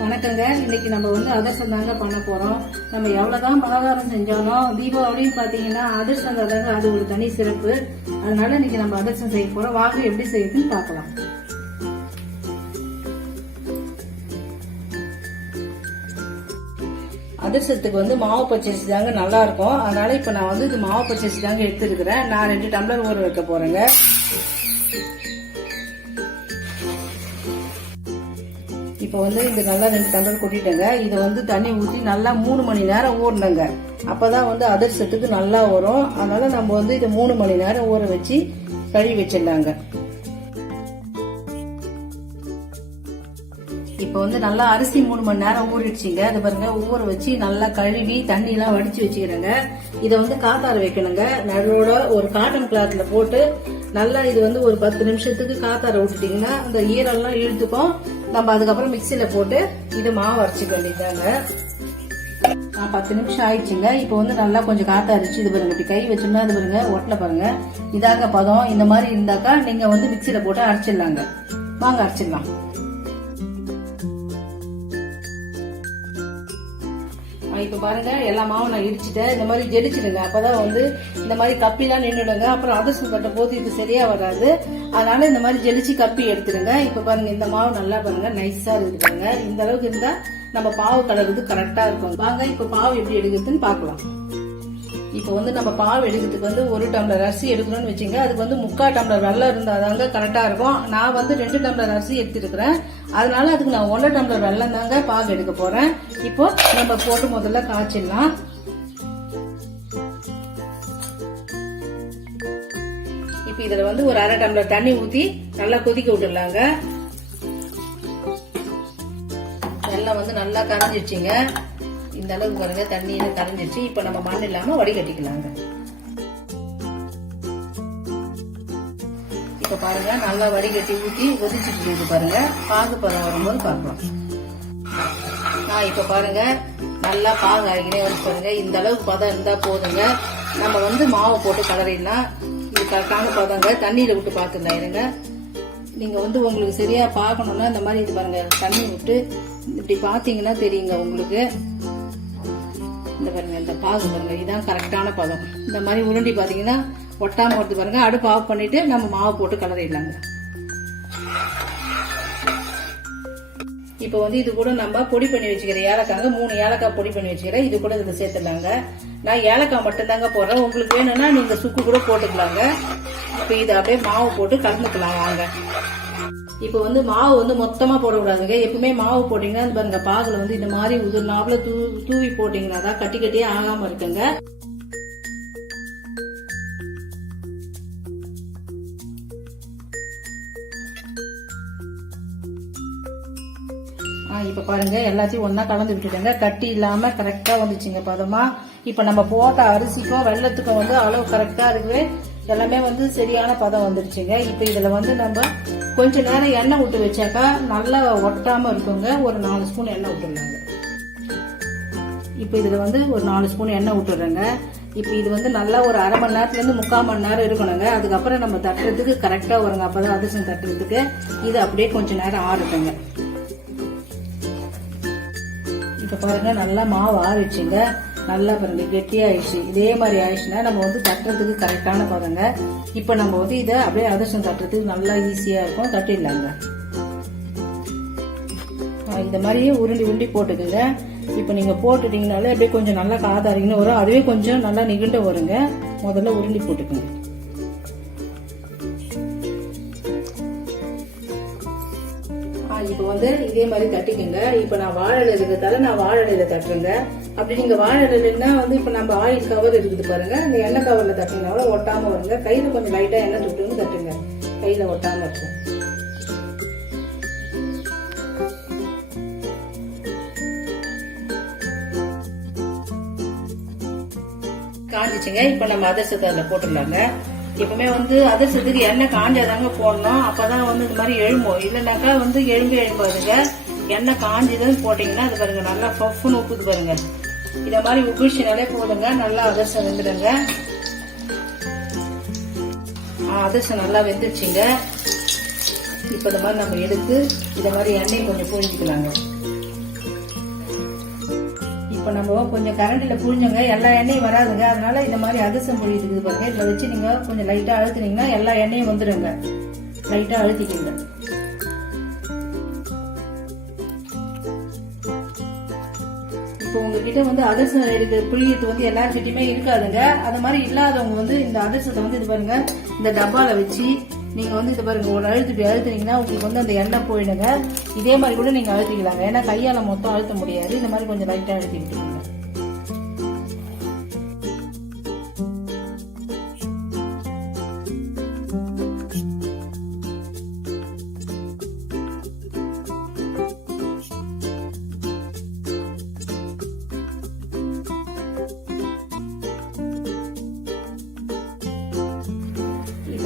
வணக்கங்க. இன்னைக்கு நம்ம அதிரசம் தாங்க பண்ண போறோம். நம்ம எவ்வளவுதான் பலகாரம் செஞ்சாலும் தீபாவளின்னு பாத்தீங்கன்னா அதிரசம் தாங்க அது ஒரு தனி சிறப்பு. அதனால இன்னைக்கு நம்ம அதிரசம் செய்ய போறோம். வாங்க எப்படி செய்யுதுன்னு பார்க்கலாம். அதிரசத்துக்கு மாவு பச்சரிசி தாங்க நல்லா இருக்கும். அதனால இப்ப நான் இது மாவு பச்சரிசி தாங்க எடுத்துருக்கிறேன். நான் 2 டம்ளர் ஊற வைக்க போறேங்க. இப்போ இது நல்லா 2 டம்ளர் கொட்டிட்டேங்க. இதை தண்ணி ஊற்றி நல்லா 3 மணி நேரம் ஊறணுங்க. அப்பதான் அதிரசத்துக்கு நல்லா வரும். அதனால நம்ம இதை 3 மணி நேரம் ஊற வச்சு கழுவி வச்சிடலாங்க. இப்போ நல்லா அரிசி 3 மணி நேரம் ஊறிடுச்சுங்க. அது பாருங்க, ஊற வச்சு நல்லா கழுவி தண்ணி எல்லாம் வடிச்சு வச்சுக்கிறேங்க. இதை காத்தார வைக்கணுங்க. நடுவோட ஒரு காட்டன் கிளாத்ல போட்டு நல்லா இது ஒரு 10 நிமிஷத்துக்கு காத்தார விட்டுட்டீங்கன்னா அந்த ஈரம்லாம் இழுத்துக்கும். நம்ம அதுக்கப்புறம் மிக்சியில போட்டு இது மாவு அரைச்சிக்க வேண்டியதாங்க. 10 நிமிஷம் ஆயிடுச்சுங்க. இப்போ நல்லா கொஞ்சம் காத்தா அரைச்சு இது பாருங்க. இப்படி கை வச்சோம்னா இது பாருங்க ஒட்டல பாருங்க. இதாங்க பதம். இந்த மாதிரி இருந்தாக்கா நீங்க மிக்சியில போட்டு அரைச்சிடலாங்க. வாங்க அரைச்சிடலாம். இப்ப பாருங்க, எல்லா மாவும் நான் இடிச்சுட்டேன். இந்த மாதிரி ஜெலிச்சிடுங்க. அப்பதான் இந்த மாதிரி கப்பிலாம் நின்றுடுங்க. அப்புறம் அதிரசம் கட்ட போது இது சரியா வராது. அதனால இந்த மாதிரி ஜெலிச்சு கப்பி எடுத்துடுங்க. இப்ப பாருங்க, இந்த மாவு நல்லா பாருங்க நைஸா இருக்குது பாருங்க. இந்த அளவுக்கு இருந்தா நம்ம பாவு கலருக்கு கரெக்டா இருக்கும். வாங்க இப்ப பாவு எப்படி எடுக்கிறதுன்னு பாக்கலாம். இப்போ நம்ம பாவு எடுக்கிறதுக்கு 1 டம்ளர் அரிசி எடுக்கணும்னு வச்சுங்க. அதுக்கு 3/4 டம்ளர் வெள்ளம் இருந்தாதாங்க கரெக்டா இருக்கும். நான் 2 டம்ளர் அரிசி எடுத்துருக்கிறேன். அதனால அதுக்கு நான் 1 டம்ளர் வெள்ளம் தாங்க பாகு எடுக்க போறேன். இப்போ நம்ம போட்டு முதல்ல காய்ச்சிடலாம். இப்போ இதுல ஒரு 1/2 டம்ளர் தண்ணி ஊத்தி நல்லா கொதிக்க விட்டுடலாங்க. வெள்ளம் நல்லா கரைஞ்சிருச்சுங்க. இந்த அளவுக்கு பாருங்க, தண்ணியில கரைஞ்சிருச்சு. இப்ப நம்ம மண் இல்லாம வடிகட்டிக்கலாங்க. இப்ப பாருங்க, நல்லா வடிகட்டி ஊத்தி கொதிச்சுட்டு பாருங்க. பாகு பதம் வரும்போது பார்க்கலாம். இப்ப பாருங்க, நல்லா பாகு ஆகினே வந்து பாருங்க. இந்த அளவுக்கு பதம் இருந்தா போதுங்க. நம்ம மாவை போட்டு கலரிடலாம். இது கரெக்டான பதங்க. தண்ணியில விட்டு பாத்துக்கலாம் இருங்க. நீங்க உங்களுக்கு சரியா பாக்கணும்னா இந்த மாதிரி இது பாருங்க, தண்ணி விட்டு இப்படி பாத்தீங்கன்னா தெரியுங்க உங்களுக்கு. இந்த பாருங்க, இந்த பாகு பாருங்க, இதுதான் கரெக்டான பதம். இந்த மாதிரி உருண்டி பாத்தீங்கன்னா ஒட்டாம வருது பாருங்க. அடுப்பு ஆஃப் பண்ணிட்டு நம்ம மாவு போட்டு கலரிடலாங்க. இப்போ இது கூட நம்ம பொடி பண்ணி வச்சுக்கிற ஏலக்காங்க 3 ஏலக்காய் பொடி பண்ணி வச்சுக்கிறேன். இது கூட இதுல சேர்த்துடலாங்க. நான் ஏலக்காய் மட்டும் தாங்க போடுறேன். உங்களுக்கு வேணும்னா நீங்க சுக்கு கூட போட்டுக்கலாங்க. இப்ப இதை அப்படியே மாவு போட்டு கலந்துக்கலாம் வாங்க. இப்ப மாவு மொத்தமா போடக்கூடாதுங்க. எப்பவுமே மாவு போட்டீங்கன்னா பாருங்க, பாகுல இந்த மாதிரி உதிர்நாப்புல தூவி போட்டீங்கன்னா தான் கட்டி கட்டியே ஆகாம இருக்குங்க. இப்ப பாருங்க, எல்லாத்தையும் ஒன்னா கலந்து விட்டுட்டேங்க. கட்டி இல்லாம கரெக்டா வந்துச்சுங்க பதமா. இப்ப நம்ம போட்ட அரிசிக்கும் வெள்ளத்துக்கும் அளவு கரெக்டா இருக்குது. எல்லாமே சரியான பதம் வந்துருச்சுங்க. இப்ப இதுல நம்ம கொஞ்ச நேரம் எண்ணெய் விட்டு வச்சாக்கா நல்லா ஒட்டாம இருக்குங்க. ஒரு 4 ஸ்பூன் எண்ணெய் விட்டுருங்க. இப்ப இதுல ஒரு 4 ஸ்பூன் எண்ணெய் விட்டுறேங்க. இப்ப இது நல்லா ஒரு 1/2 மணி நேரத்துல இருந்து 3/4 மணி நேரம் இருக்கணுங்க. அதுக்கப்புறம் நம்ம தட்டுறதுக்கு கரெக்டா வருங்க. அப்பதான் அதிரசம் தட்டுறதுக்கு. இது அப்படியே கொஞ்ச நேரம் ஆறுட்டுங்க. இப்ப பாருங்க, நல்லா மாவு ஆறிடுச்சுங்க. நல்லா பாருங்க கெட்டியா ஆயிடுச்சு. இதே மாதிரி ஆயிடுச்சுன்னா நம்ம தட்டுறதுக்கு கரெக்டான பதங்க. இப்ப நம்ம இதை அப்படியே அதிரசம் தட்டுறதுக்கு நல்லா ஈஸியா இருக்கும். தட்டிடலாங்க. இந்த மாதிரியே உருண்டி போட்டுக்குங்க. இப்ப நீங்க போட்டுட்டீங்கனாலே அப்படியே கொஞ்சம் நல்லா காதாரிங்கன்னு வரும். அதுவே கொஞ்சம் நல்லா நிகழ்ந்து வருங்க. முதல்ல உருண்டி போட்டுக்குங்க. இப்ப இதே மாதிரி தட்டிக்குங்க. இப்ப நான் வாழை இருக்கிறதால நான் வாழை இலையில தட்டுறேங்க. அப்படி நீங்க வாழை இலைன்னா இப்ப நம்ம ஆயில் கவர் இருக்குது பாருங்க, அந்த எண்ணெய் கவர்ல தட்டினா ஒட்டாம வருங்க. கையில கொஞ்சம் லைட்டா எண்ணெய் தொட்டுன்னு தட்டுங்க. கையில ஒட்டாம இருக்கும். காஞ்சிச்சுங்க. இப்ப நம்ம அதிரசத்தை அதுல போட்டுடலாங்க. எப்பவுமே அதிரசத்துக்கு எண்ணெய் காஞ்சாதாங்க போடணும். அப்பதான் இந்த மாதிரி எழும்பும். இல்லைன்னாக்கா எழும்பாதுங்க. எண்ணெய் காஞ்சிதான் போட்டீங்கன்னா அது பாருங்க நல்லா பஃப்னு உப்புது பாருங்க. இத மாதிரி உப்பிச்சுனாலே போதுங்க. நல்லா அதிரசம் வெந்துடுங்க. அதிரசம் நல்லா வெந்துச்சுங்க. இப்ப இந்த மாதிரி நம்ம எடுத்து இத மாதிரி எண்ணெய் கொஞ்சம் புழிஞ்சுக்கலாங்க. இப்போ நம்ம கொஞ்சம் கரண்டில புழிஞ்சோங்க, எல்லா எண்ணெயும் வராதுங்க. அதனால இந்த மாதிரி அதிரசம் புழியுது பாருங்க. இதை வச்சு நீங்க கொஞ்சம் லைட்டா அழுத்துனீங்கன்னா எல்லா எண்ணெயும் வந்துடுங்க. லைட்டா அழுத்திக்கிங்க. இப்போ உங்ககிட்ட வந்து அதிரசம் புளியது எல்லாருக்கிட்டையுமே இருக்காதுங்க. அது மாதிரி இல்லாதவங்க இந்த அதிரசத்தை இது பாருங்க, இந்த டப்பால வச்சு நீங்க இது பாருங்க ஒரு அழுத்தினீங்கன்னா உங்களுக்கு அந்த எண்ணெய் போயிடுங்க. இதே மாதிரி கூட நீங்க அழுத்திக்கலாங்க. ஏன்னா கையால மொத்தம் அழுத்த முடியாது. இந்த மாதிரி கொஞ்சம் லைட்டா அழுத்திக்கிட்டீங்க.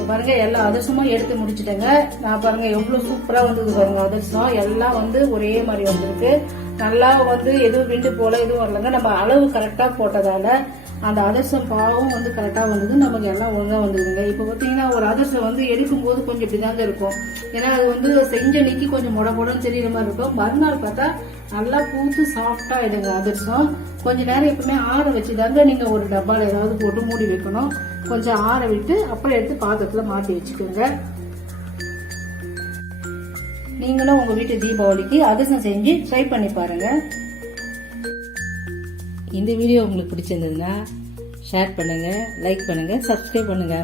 பாருங்க எல்லா அதிரசமும் எடுத்து முடிச்சுட்டேங்க. நான் பாருங்க எவ்வளவு சூப்பரா வந்தது பாருங்க. அதிரசம் எல்லாம் ஒரே மாதிரி வந்திருக்கு. நல்லா எதுவும் விண்டு போல எதுவும் வரலங்க. நம்ம அளவு கரெக்டா போட்டதால அந்த அதிரசம் பாவும் கரெக்டா வந்தது. நமக்கு எல்லாம் ஒழுங்கா வந்ததுங்க. இப்ப பாத்தீங்கன்னா ஒரு அதிரசம் எடுக்கும் போது கொஞ்சம் இப்படிதாங்க இருக்கும். ஏன்னா அது செஞ்ச நீக்கி கொஞ்சம் முடமுடன்னு தெரியற மாதிரி இருக்கும். மறுநாள் பார்த்தா நல்லா பூத்து சாஃப்டா ஆயிடுங்க அதிரசம். கொஞ்ச நேரம் எப்பவுமே ஆற வச்சுதாங்க நீங்க ஒரு டப்பால ஏதாவது போட்டு மூடி வைக்கணும். கொஞ்சம் ஆற விட்டு அப்புறம் எடுத்து பாத்திரத்துல மாட்டி வச்சுக்கோங்க. நீங்களும் உங்க வீட்டு தீபாவளிக்கு அதிரசம் செஞ்சு ட்ரை பண்ணி பாருங்க. இந்த வீடியோ உங்களுக்கு பிடிச்சிருந்ததுன்னா ஷேர் பண்ணுங்க, லைக் பண்ணுங்க, சப்ஸ்கிரைப் பண்ணுங்க.